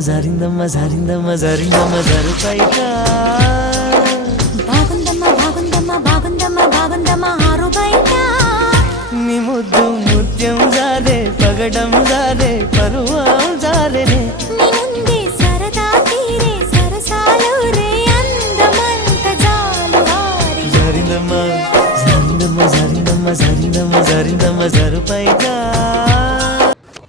జారిందమ్మ జారిందమ్మ జారిందమ్మ జరుపైట బాగుందమ్మా బాగుందమ్మా బాగుందమ్మా బాగుందమ్మా ఆరు బయట నీ ముద్దు ముత్యం జారే పగడం